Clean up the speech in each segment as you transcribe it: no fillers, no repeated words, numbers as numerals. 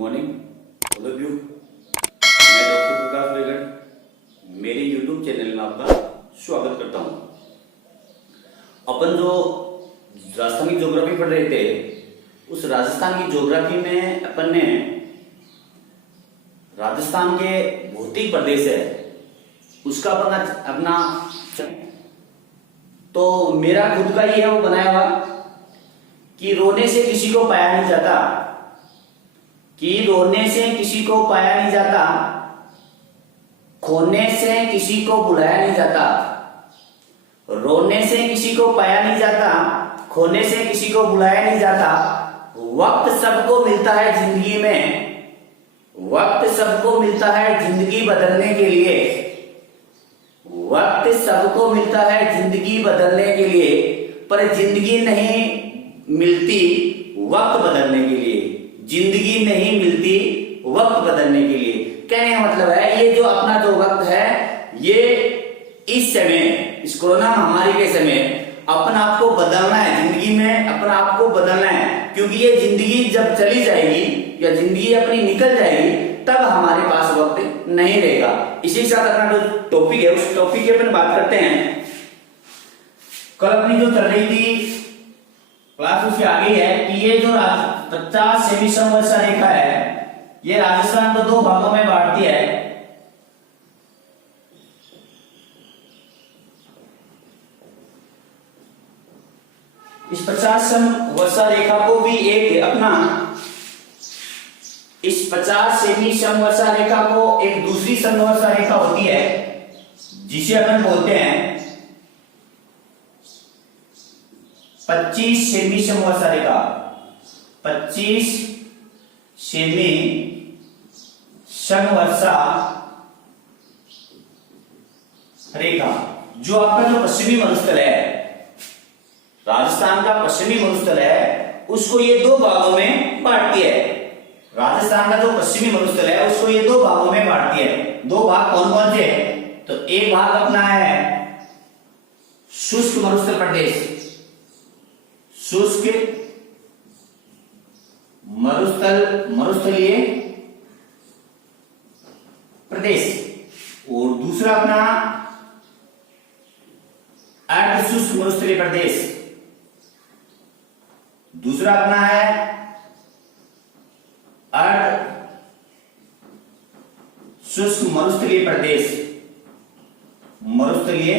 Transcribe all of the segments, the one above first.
Morning all of you. मैं doctor प्रकाश बेगड़ मेरे YouTube channel में आपका स्वागत करता हूं। अपन जो राजस्थान की ज्योग्राफी पढ़ रहे थे, उस राजस्थान की ज्योग्राफी में अपन ने राजस्थान के भौतिक प्रदेश है उसका अपना तो मेरा खुद का ये है वो बनाया हुआ कि रोने से किसी को पाया नहीं जाता, कि रोने से किसी को पाया नहीं जाता, खोने से किसी को बुलाया नहीं जाता, रोने से किसी को पाया नहीं जाता, खोने से किसी को बुलाया नहीं जाता। वक्त सबको मिलता है जिंदगी में, वक्त सबको मिलता है जिंदगी बदलने के लिए, वक्त सबको मिलता है जिंदगी बदलने के लिए, पर जिंदगी नहीं मिलती वक्त बदलने के लिए, जिंदगी नहीं मिलती वक्त बदलने के लिए। कहने का मतलब है ये जो अपना जो वक्त है, ये इस समय, इस कोरोना महामारी के समय अपने आप को बदलना है, जिंदगी में अपने आप को बदलना है, क्योंकि ये जिंदगी जब चली जाएगी या जिंदगी अपनी निकल जाएगी तब हमारे पास वक्त नहीं रहेगा। इसी के साथ अपना जो टॉपिक है उस टॉपिक की अपन बात करते हैं। कल अपनी जो चल रही थी क्लास उसके आगे है कि ये जो 50 सेमी समवर्षा रेखा है ये राजस्थान को दो भागों में बांटती है। इस 50 समवर्षा रेखा को भी एक अपना, इस 50 सेमी समवर्षा रेखा को एक दूसरी समवर्षा रेखा होती है जिसे अपन बोलते हैं 25 सेमी समवर्षा रेखा। 25 सेमी समवर्षा रेखा जो आपका जो पश्चिमी मरुस्थल है, राजस्थान का पश्चिमी मरुस्थल है, उसको ये दो भागों में बांटती है। राजस्थान का जो पश्चिमी मरुस्थल है उसको ये दो भागों में बांटती है। दो भाग कौन कौन से? तो एक भाग अपना है शुष्क मरुस्थल प्रदेश, शुष्क मरुस्थलीय प्रदेश, और दूसरा अपना अर्ध शुष्क मरुस्थलीय प्रदेश, दूसरा अपना है अर्ध शुष्क मरुस्थलीय प्रदेश, मरुस्थलीय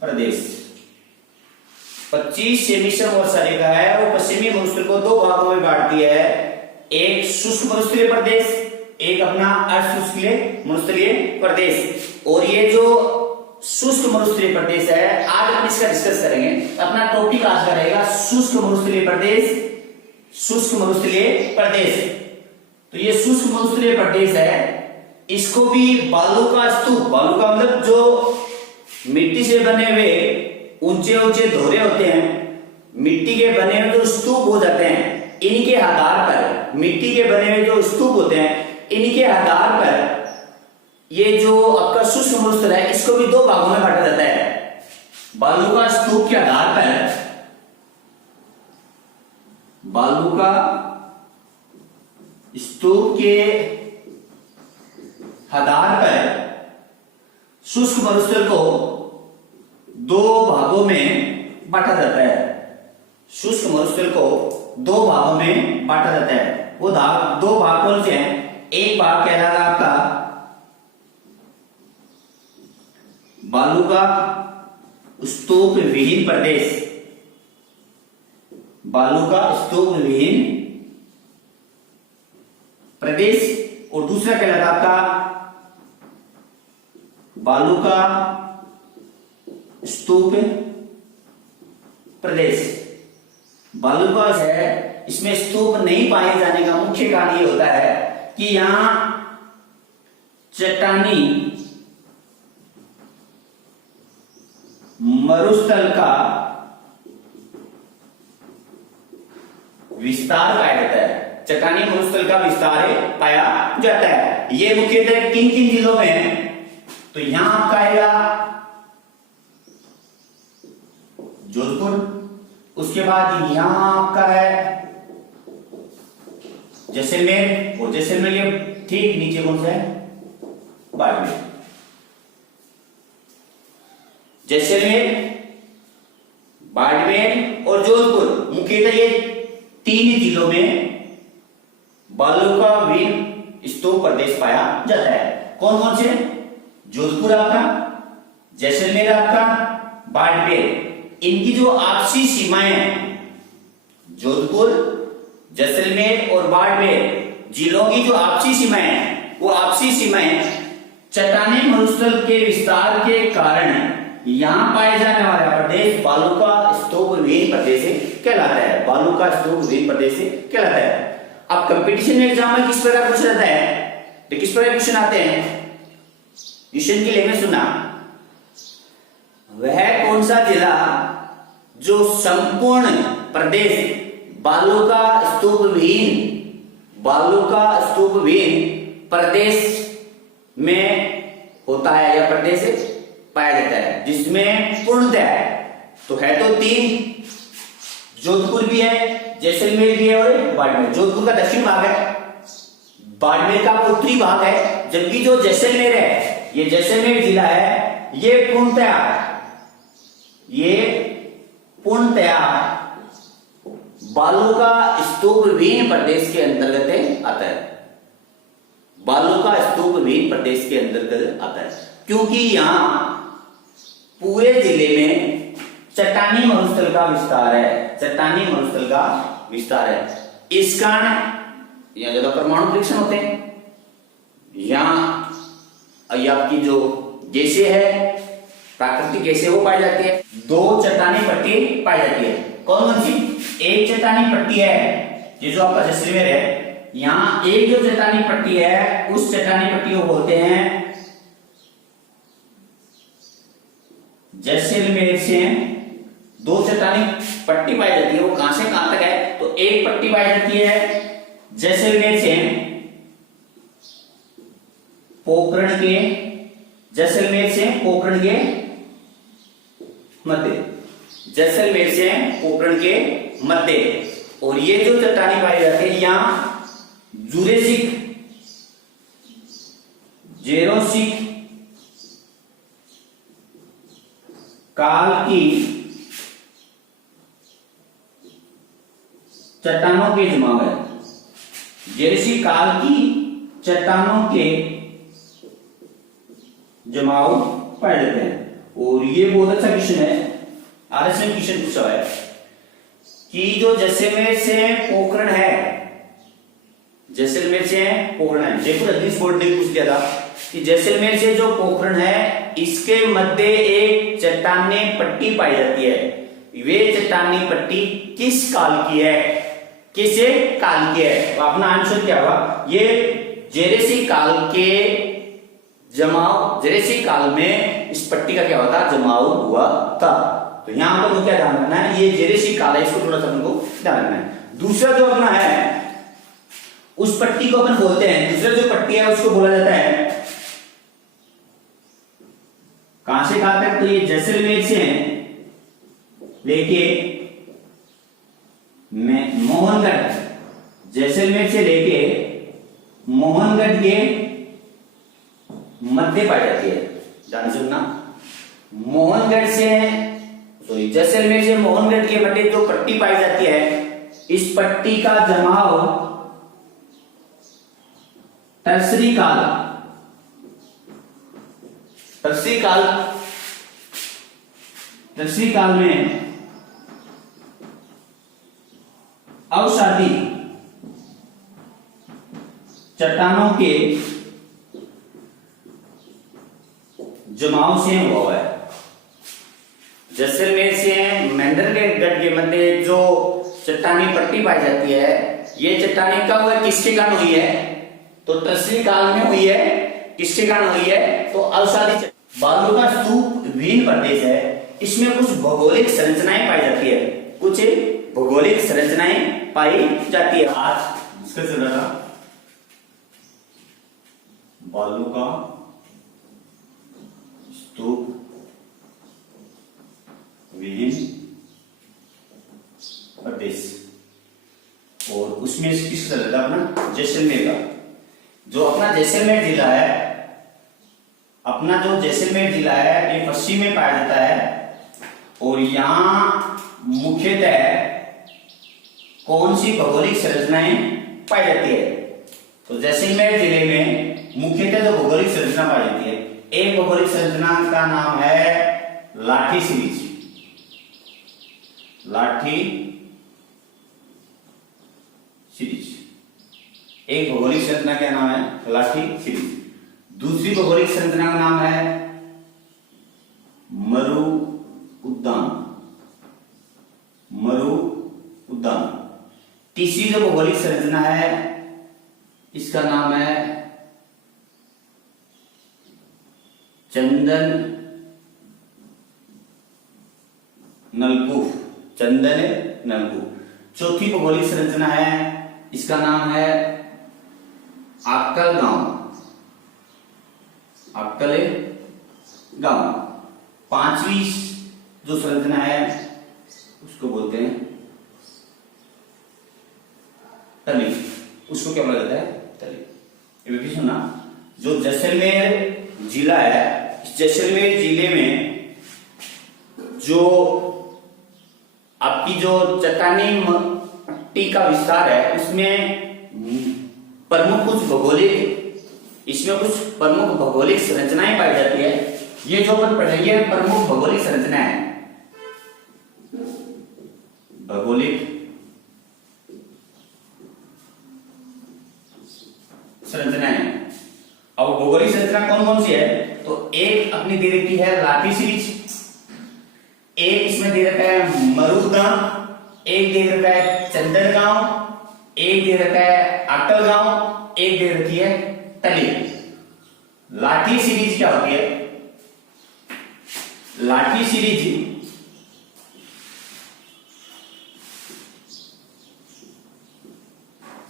प्रदेश। 25 सेमी समवर्षा रेखा है वो पश्चिमी मरुस्थल को दो भागों में बांटती है, एक शुष्क मरुस्थलीय प्रदेश, एक अपना अर्ध मरुस्थलीय प्रदेश। और ये जो शुष्क मरुस्थलीय प्रदेश है आज हम इसका डिस्कस करेंगे। अपना टॉपिक आज का रहेगा शुष्क मरुस्थलीय प्रदेश, शुष्क मरुस्थलीय प्रदेश। तो ये शुष्क मरुस्थलीय प्रदेश है, इसको भी बालू का स्तूप, बालू का मतलब जो मिट्टी से बने हुए ऊंचे ऊंचे धोरे होते हैं, मिट्टी के बने हुए जो स्तूप हो जाते हैं, इनके आधार पर, मिट्टी के बने हुए जो स्तूप होते हैं इनके आधार पर ये जो आपका शुष्क मरुस्थल है इसको भी दो भागों में बांटा जाता है। बालू का स्तूप के आधार पर, बालू का स्तूप के आधार पर शुष्क मरुस्थल को दो भागों में बांटा जाता है। शुष्क मरुस्थल को दो भागों में बांटा जाता है। वो दो भाग कौन से हैं? एक भाग कहलाता आपका बालू का स्तूप विहीन प्रदेश, बालू का स्तूप विहीन प्रदेश, और दूसरा कहलाता आपका बालू का स्तूप प्रदेश। बालू का है, इसमें स्तूप नहीं पाए जाने का मुख्य कारण ये होता है कि यहां चट्टानी मरुस्थल का विस्तार पाया जाता है, चट्टानी मरुस्थल का विस्तार पाया जाता है। ये मुख्यतः किन किन जिलों में है? तो यहां आपका आएगा जोधपुर, उसके बाद यहां आपका है जैसलमेर, और जैसलमेर के ठीक नीचे कौन सा है? बाड़मेर। जैसलमेर, बाड़मेर और जोधपुर, मुख्यतः ये तीन जिलों में बालू का वीर स्तूप प्रदेश पाया जाता है। कौन कौन से? जोधपुर आपका, जैसलमेर आपका, बाड़मेर। इनकी जो आपसी सीमाएं हैं, जोधपुर, जैसलमेर और बाड़मेर जिलों की जो आपसी सीमाएं हैं, वो आपसी सीमाएं चट्टानी मरुस्थल के विस्तार के कारण यहां पाए जाने वाला प्रदेश बालू का स्तूप विहीन प्रदेश कहलाता है। बालू का स्तूप विहीन प्रदेश कहलाता है। अब कंपटीशन एग्जाम में किस प्रकार पूछा जाता है, तो किस प्रकार क्वेश्चन आते हैं? क्वेश्चन की लेंगे सुना, वह कौन सा जिला जो संपूर्ण प्रदेश बालू का स्तूप विहीन, बालू का स्तूप विहीन प्रदेश में होता है या प्रदेश पाया जाता है, जिसमें पूर्णतः है, तो है तो तीन, जोधपुर भी है, जैसलमेर भी है और बाड़मेर। जोधपुर का दक्षिण भाग है, बाड़मेर का उत्तरी भाग है, जबकि जो जैसलमेर है, ये जैसलमेर जिला है, ये पूर्णतया बालू का स्तूप विहीन प्रदेश के अंतर्गत आता है। बालू का स्तूप विहीन प्रदेश के अंतर्गत आता है, क्योंकि यहां पूरे जिले में चट्टानी मरुस्थल का विस्तार है, चट्टानी मरुस्थल का विस्तार है। इस कारण यहां ज्यादा परमाणु परीक्षण होते हैं। यहां आपकी जो गैसें है, प्राकृतिक गैसें वो पाई जाती है। दो चट्टानी पट्टी पाई जाती है। कौन कौन सी? एक चट्टानी पट्टी है, ये जो आपका जैसलमेर है, यहां एक जो चट्टानी पट्टी है, उस चट्टानी पट्टी को बोलते हैं जैसलमेर से दो चट्टानी पट्टी पाई जाती है। वो कहां से कहां तक है? तो एक पट्टी पाई जाती है जैसलमेर से पोखरण के, जैसलमेर से पोखरण के मध्य, जैसलमेर से पोखरण के मध्य। और ये जो चट्टानी पाई जाती है यहां जेरोसिक काल की चट्टानों के जमाव है। जेरेसी काल की चट्टानों के जमाव पाए जाते हैं। और ये बहुत अच्छा क्वेश्चन है, आरएस में क्वेश्चन पूछा है कि जो जैसलमेर से पोखरण है, जैसलमेर से पोखरण है, जयपुर अग्निश बोर्ड ने पूछ लिया था कि जैसलमेर से जो पोखरण है, इसके मध्य एक चट्टानी पट्टी पाई जाती है। वे चट्टानी पट्टी किस काल की है, किस काल की है? तो अपना आंसर क्या होगा? ये जेरेसी काल के जमाव, जेरेसी काल में इस पट्टी का क्या होता? जमाव हुआ था। तो यहां पर क्या ध्यान रखना है, ये जेरेसी काल है, इसको थोड़ा सा हमको ध्यान रखना है। दूसरा जो अपना है, उस पट्टी को अपन बोलते हैं, दूसरा जो पट्टी है उसको बोला जाता है कहां से कहां तक? तो ये जैसलमेर से लेके मोहनगढ़, जैसलमेर से लेके मोहनगढ़ के मध्य पाई जाती है। ध्यान सुनना, मोहनगढ़ से, सॉरी, जैसलमेर से मोहनगढ़ के मध्य जो पट्टी पाई जाती है, इस पट्टी का जमाव टर्सरी काल, टर्सरी काल में अवसादी चट्टानों के जमाव से हुआ है। जैसलमेर से महेंद्रगढ़ के मध्य जो चट्टानी पट्टी पाई जाती है, ये चट्टानी कब और किसके कारण हुई है? तो टर्सरी काल में हुई है। किसके कारण हुई है? तो अवसादी। बालू का स्तूप विहीन प्रदेश है, इसमें कुछ भौगोलिक संरचनाएं पाई जाती है, कुछ भौगोलिक संरचनाएं पाई जाती है। आज इसका चल रहा था बालू का स्तूप विहीन प्रदेश। और उसमें किसका रहता है अपना जैसलमेर का। जो अपना जैसलमेर जिला है, अपना जो जैसलमेर जिला है ये पश्चिम में पाया जाता है और यहाँ मुख्यतः कौन सी भौगोलिक संरचनाएं पाई जाती है। तो जैसलमेर जिले में मुख्यतः जो भौगोलिक संरचना पाई जाती है, एक भौगोलिक संरचना का नाम है लाठी सीरीज। लाठी सीरीज एक भौगोलिक संरचना का नाम है लाठी सीरीज। दूसरी भौगोलिक संरचना का नाम है मरु उद्यान। मरु उद्यान। तीसरी जो भौगोलिक संरचना है इसका नाम है चंदन नलकूफ। चंदन नलकूफ। चौथी भौगोलिक संरचना है इसका नाम है आक्कल गांव। आक्कल गांव। पांचवी जो संरचना है उसको बोलते हैं तली। उसको क्या बोला जाता है तली। ये भी सुना। जो जैसलमेर जिला है, इस जैसलमेर जिले में जो आपकी जो चट्टानी मिट्टी का विस्तार है उसमें प्रमुख कुछ भौगोलिक, इसमें कुछ प्रमुख भौगोलिक संरचनाएं पाई जाती है। ये जो अपन पढ़ रही है प्रमुख भौगोलिक संरचना है, भौगोलिक संरचनाएं। अब भौगोलिक संरचना कौन कौन सी है, तो एक अपनी दे रखी है लाठी सीरीज, एक इसमें दे रखा है मरुगांव, एक दे रखा है चंदन गांव, एक दे रखा है आक्कल गांव, एक दे रखी है तली। लाठी सीरीज क्या होती है? लाठी सीरीज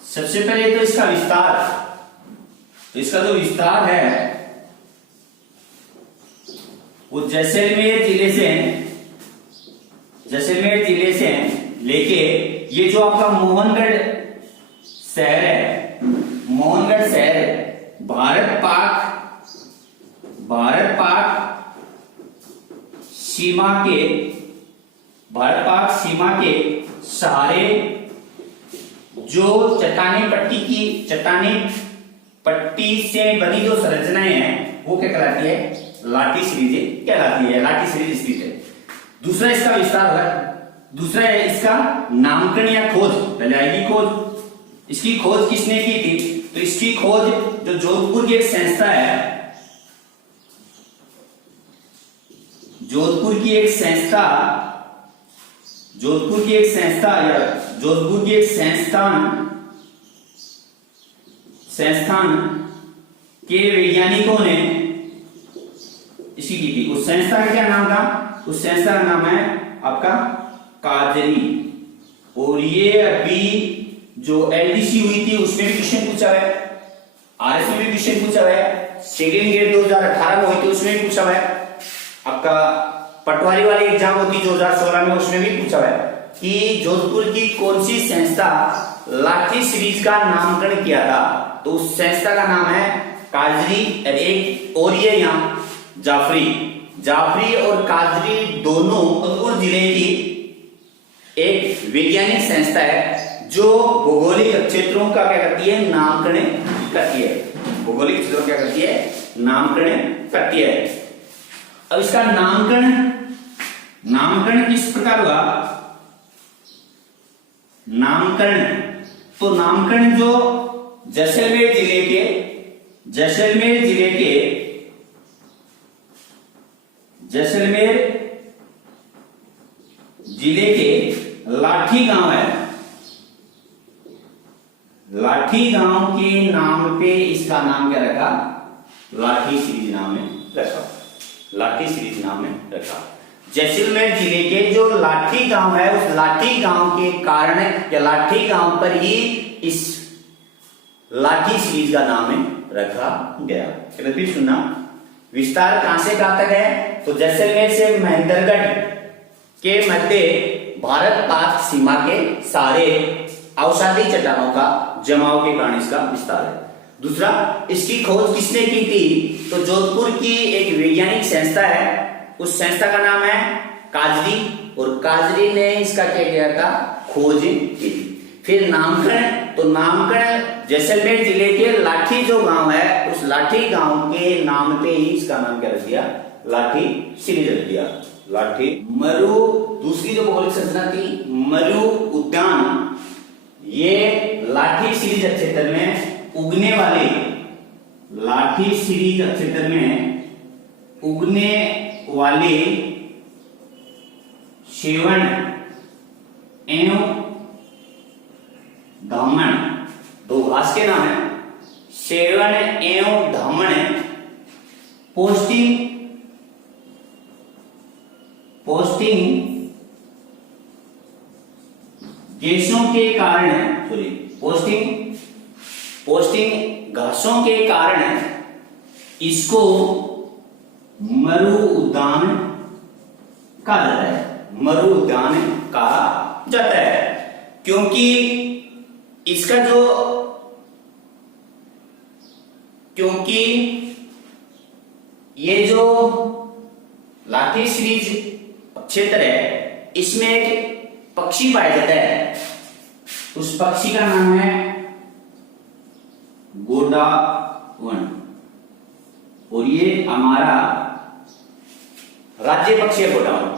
सबसे पहले तो इसका विस्तार, तो इसका जो विस्तार है वो जैसलमेर जिले से लेके ये जो आपका मोहनगढ़ शहर है, मोहनगढ़ शहर भारत पाक सीमा के सहारे जो चट्टानी पट्टी से बनी जो संरचनाएं हैं वो क्या कहलाती है? लाठी सीरीज कहलाती है। लाठी सीरीज स्थित है। दूसरा इसका विस्तार होगा। दूसरा है इसका नामकरण या खोज। पहले आएगी खोज। इसकी खोज किसने की थी? तो इसकी खोज जो जोधपुर की एक संस्था है, जोधपुर की एक संस्थान के वैज्ञानिकों ने इसकी की थी। उस संस्था का क्या नाम था? उस संस्था का नाम है आपका काजरी। और ये अभी जो एलडीसी हुई थी उसमें भी क्वेश्चन पूछा है, आरएस में भी क्वेश्चन पूछा है, सेकेंड ग्रेड 2018 में हुई थी उसमें भी पूछा है, आपका पटवारी वाली एग्जाम होती 2016 में उसमें भी पूछा है कि जोधपुर की कौन सी संस्था लाठी सीरीज का नामकरण किया था। तो उस संस्था का नाम है काजरी। एक और ये यहाँ जाफरी और काजरी दोनों जोधपुर जिले की एक वैज्ञानिक संस्था है जो भौगोलिक क्षेत्रों का क्या करती है? नामकरण करती है। भौगोलिक क्षेत्रों क्या करती है? नामकरण करती है। अब इसका नामकरण किस प्रकार हुआ? नामकरण जो जैसलमेर जिले के लाठी गांव है, लाठी गांव के नाम पे इसका नाम क्या रखा? लाठी सीरीज नाम में रखा। लाठी सीरीज नाम में रखा। जैसलमेर जिले के जो लाठी गांव है उस लाठी गांव के कारण या लाठी गांव पर ही इस लाठी सीरीज का नाम रखा गया। फिर सुनना, विस्तार कहां से कहां तक है? तो जैसलमेर से महेंद्रगढ़ के मध्य भारत पाक सीमा के सारे अवसादी चट्टानों का जमाव के कारण इसका विस्तार है। दूसरा, इसकी खोज किसने की थी? तो जोधपुर की एक वैज्ञानिक संस्था है, उस संस्था का नाम है काजरी, और काजरी ने इसका क्या किया था? खोज की। फिर नामकरण, तो नामकरण जैसलमेर जिले के लाठी जो गांव है, उस लाठी गांव के नाम पे ही इसका नाम क्या रख दिया? लाठी सीरीज रख दिया, लाठी। मरु, दूसरी जो भौगोलिक संरचना थी मरु उद्यान, ये लाठी सीरीज क्षेत्र में उगने वाले, लाठी सीरीज क्षेत्र में उगने वाले सेवन एवं धामण, दो घास के नाम है, सेवन एवं धामण, पोस्टिंग गैसों के कारण, सॉरी पोस्टिंग घासों के कारण इसको मरु उद्यान कहा जाता है, मरु उद्यान कहा जाता है। क्योंकि इसका जो, क्योंकि ये जो लाठी सीरीज क्षेत्र है, इसमें एक पक्षी पाया जाता है, उस पक्षी का नाम है गोडावण, और ये हमारा राज्य पक्षी है गोडावण।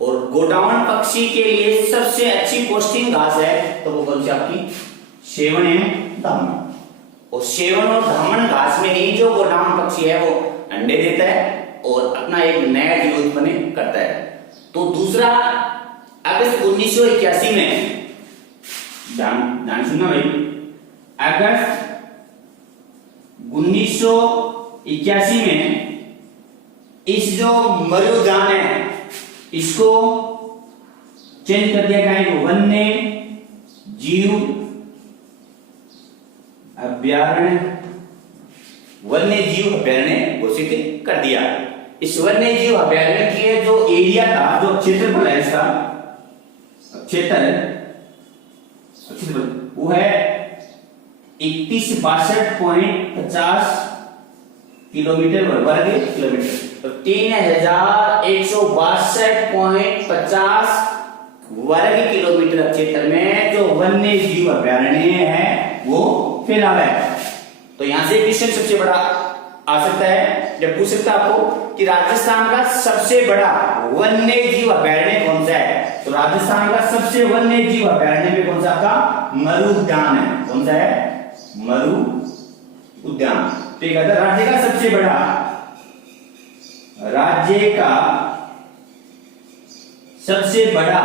और गोडावण पक्षी के लिए सबसे अच्छी पोस्टिंग घास है, तो वो कौन सी आपकी? सेवन एवं धामण। और सेवन और धामण घास में ही जो गोडावण पक्षी है वो अंडे देता है और अपना एक नया जीव उत्पन्न करता है। तो दूसरा, अगस्त 1981 में, ध्यान सुनना भाई, अगस्त 1981 में इस जो मरु उद्यान है इसको चेंज कर दिया गया, वन्य जीव अभ्यारण्य, वन्य जीव अभ्यारण्य घोषित कर दिया। इस वन्य जीव अभ्यारण्य की जो एरिया था, जो क्षेत्रफल है इसका, क्षेत्र वो है 3162.50 किलोमीटर वर्ग किलोमीटर, तो 3162.50 वर्ग किलोमीटर क्षेत्र में जो वन्य जीव अभ्यारण्य है वो फैला है। तो यहां से क्वेश्चन सबसे बड़ा आ सकता है, जब पूछ सकता आपको कि राजस्थान का सबसे बड़ा वन्य जीव अभ्यारण्य कौन सा है, तो राजस्थान का सबसे वन्य जीव अभ्यारण्य में कौन सा आपका? मरु उद्यान है। कौन सा है? मरु उद्यान। ठीक है, राज्य का सबसे बड़ा, राज्य का सबसे बड़ा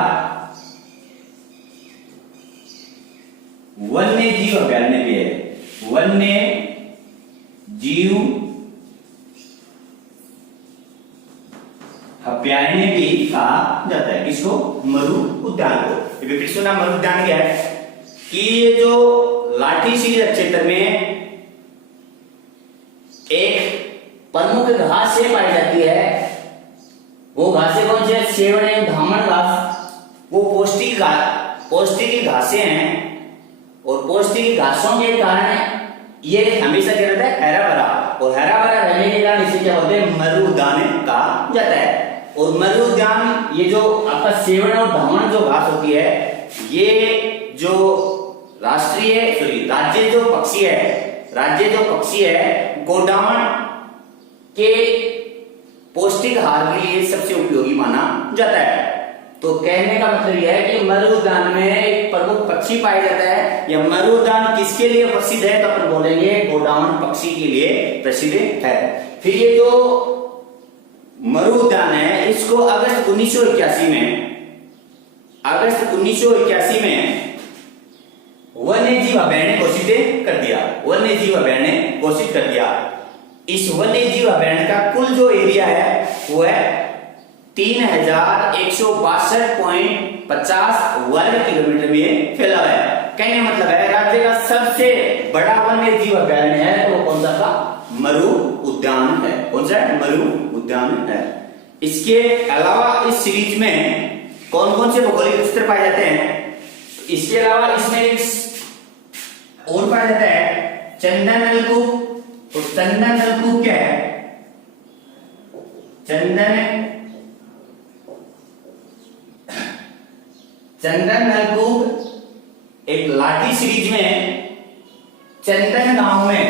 वन्य जीव अभ्यारण्य भी है, वन्य जीव अभ्यारण्य भी कहा जाता है। किसको? मरु उद्यान को। विपरीत नाम मरु उद्यान क्या है कि ये जो लाठी सीरीज क्षेत्र में एक प्रमुख घास से पाई जाती है, वो घासें कौन सी है? सेवन एवं धामण घास। वो पौष्टिक घासें हैं, और पौष्टिक घासों के कारण ये हमेशा क्या रहता है? हरा भरा, और हरा भरा रहने के कारण इसे क्या होते हैं? मरु उद्यान कहा जाता है। और मरु उद्यान, ये जो आपका सेवन और धामण जो घास होती है, ये जो राज्य जो पक्षी है गोडावण के पौष्टिक आहार के लिए सबसे उपयोगी माना जाता है। तो कहने का मतलब यह है कि मरु उद्यान में एक प्रमुख पक्षी पाया जाता है। यह मरु उद्यान किसके लिए प्रसिद्ध है? तो अपन बोलेंगे गोडावण पक्षी के लिए प्रसिद्ध है। फिर ये जो मरु उद्यान है, इसको अगस्त 1981 में वन्य जीव अभ्यारण्य घोषित कर दिया, वन्य जीव अभ्यारण्य घोषित कर दिया। इस वन्य जीव अभ्यारण्य का कुल जो एरिया है वो है 3162.50 वर्ग किलोमीटर में फैला है। कहने मतलब है राज्य का सबसे बड़ा वन्य जीव अभ्यारण्य है, तो वो कौन सा था? मरु उद्यान है। कौन सा है? मरु उद्यान है। इसके अलावा इस सीरीज में कौन कौन से भौगोलिक क्षेत्र पाए जाते हैं? इसके अलावा इसमें एक और पाया जाता है चंदन नलकूप। तो चंदन नलकूप क्या है? चंदन नलकूप एक लाठी सीरीज में चंदन गांव में,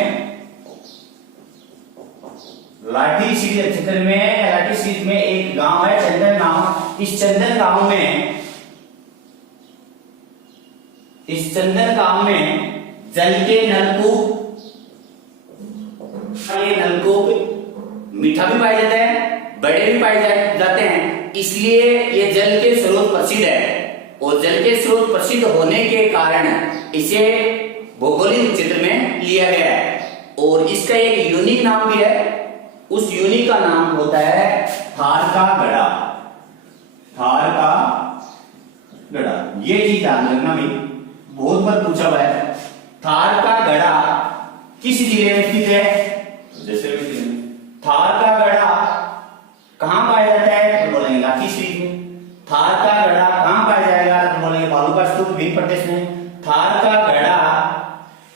लाठी सीरीज में एक गांव है चंदन गांव। इस चंदन गांव में जल के नलकूप, ये नलकूप मीठा भी पाया जाता है, बड़े भी पाए जाते हैं, इसलिए ये जल के स्रोत प्रसिद्ध है। और जल के स्रोत प्रसिद्ध होने के कारण इसे भौगोलिक क्षेत्र में लिया गया है। और इसका एक यूनिक नाम भी है, उस यूनिक का नाम होता है थार का गड़ा। थार का गड़ा, ये चीज ध्यान रखना भाई, बहुत बार पूछा हुआ है। थार का गड़ा किस जिले में स्थित है? जैसलमेर जिले में। थार का गड़ा कहां पाया जाता है? तो बोलेंगे लाठी सीरीज में। थार का गड़ा कहां पाया जाएगा? तो बोलेंगे बालू का स्तूप विंध्य प्रदेश में। थार का गड़ा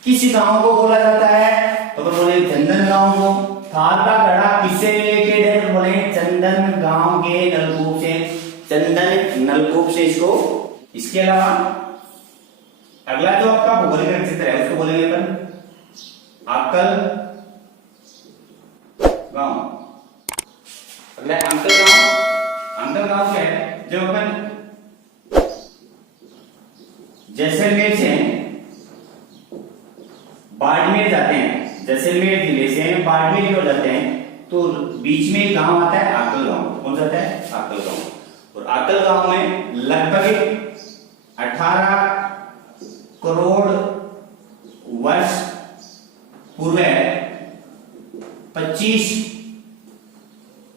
किस गांव को बोला जाता है? तो बोलेंगे चंदन गांव को। थार का गड़ा किससे रिलेटेड है? तो बोलेंगे चंदन गांव के नलकूप से, चंदन नलकूप से इसको। इसके अलावा अगला जो आपका भौगोलिक क्षेत्र है उसको बोलेंगे अपन आकल गांव। अगला अंकल गांव। अंकल गांव क्या है? जो अपन जैसलमेर से बाड़मेर जाते हैं, जैसलमेर जिले से बाड़मेर की ओर जाते हैं, तो बीच में एक गांव आता है आकल गांव। कौन सा आता है? आकल गांव। और आकल गांव में लगभग 18 करोड़ वर्ष पूर्व 25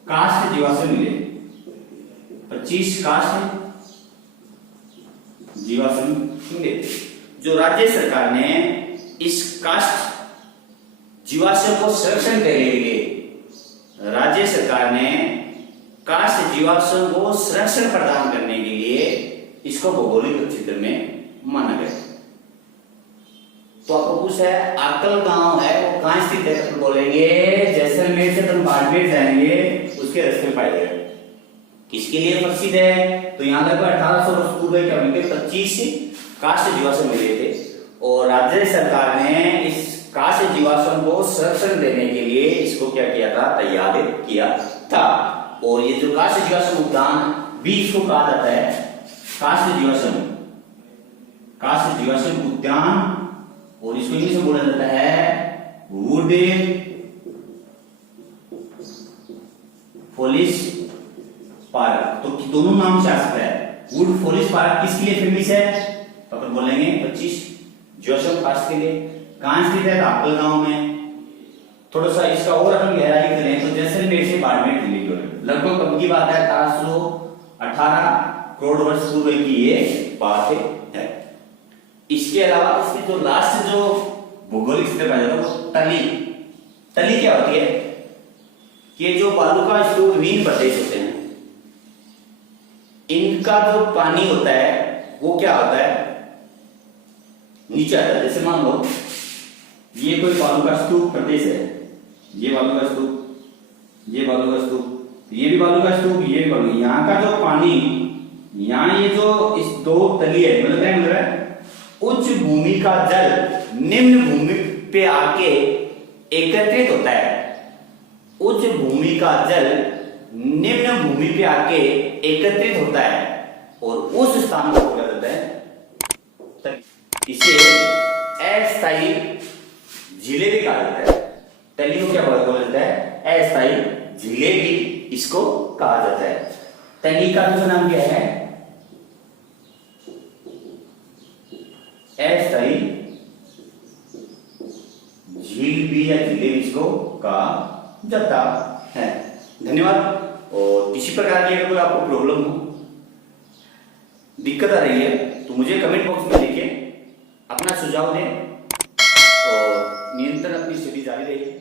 काष्ठ जीवाश्म मिले। 25 काष्ठ जीवाश्म मिले, जो राज्य सरकार ने इस काष्ठ जीवाश्म को संरक्षण करने के लिए, राज्य सरकार ने काष्ठ जीवाश्म को संरक्षण प्रदान करने के लिए इसको भौगोलिक क्षेत्र में माना गया। तो आपको पूछा है आकल गांव है वो कहां स्थित है? तो बोलेंगे जैसलमेर से तुम बाड़मेर जाएंगे उसके रास्ते में पाएगा। किसके लिए प्रसिद्ध है? तो यहाँ लगभग 1800 वर्ष पूर्व क्या मिले? 25 काष्ठ जीवाश्म मिले थे। और राज्य सरकार ने इस काष्ठ जीवाश्म को संरक्षण देने के लिए इसको क्या किया था? तैयार किया था। और ये जो काष्ठ जीवाश्म उद्यान भी इसको कहा जाता है काष्ठ जीवाश्म उद्यान, और इसको इंग्लिश में बोला जाता है वुड फॉलिश पार्क। तो दोनों नाम से आ सकता है। वुड फॉलिश पार्क किसके लिए फेमस है? तो अपन बोलेंगे 25 जीवाश्म काष्ठ के लिए। कहां स्थित है? आकल गांव में। थोड़ा सा इसका और अपन गहराई करें तो जैसलमेर से बाड़मेर जिले की ओर लगभग कब की बात है? 18 करोड़ वर्ष पूर्व की ये बात है। इसके अलावा इसकी जो लास्ट जो भौगोलिक स्थिति पाया जाता है वो तली। तली क्या होती है? कि जो बालू का स्तूप विंध्य प्रदेश होते हैं, इनका जो पानी होता है वो क्या होता है? नीचे आता है। जैसे मान लो ये कोई बालू का स्तूप प्रदेश है, ये बालू का स्तूप, ये बालू का स्तूप, ये भी बालू का स्तूप, ये भी बालू। यहाँ का जो पानी, यहाँ ये जो इस दो तली है, मतलब क्या मतलब है? उच्च भूमि का जल निम्न भूमि पे आके एकत्रित होता है। उच्च भूमि का जल निम्न भूमि पे आके एकत्रित होता है और उस स्थान को बोला जाता है, इसे अस्थायी झीलें भी कहा जाता है। तली को क्या बोला जाता है? अस्थायी झीलें भी इसको कहा जाता है। तली का दूसरा नाम क्या है? अस्थायी झील भी या झीलें भी इसको कहा जाता है। धन्यवाद। और इसी प्रकार की अगर कोई आपको प्रॉब्लम हो, दिक्कत आ रही है, तो मुझे कमेंट बॉक्स में लिखिए, अपना सुझाव दें और निरंतर अपनी स्टडी जारी रखिए।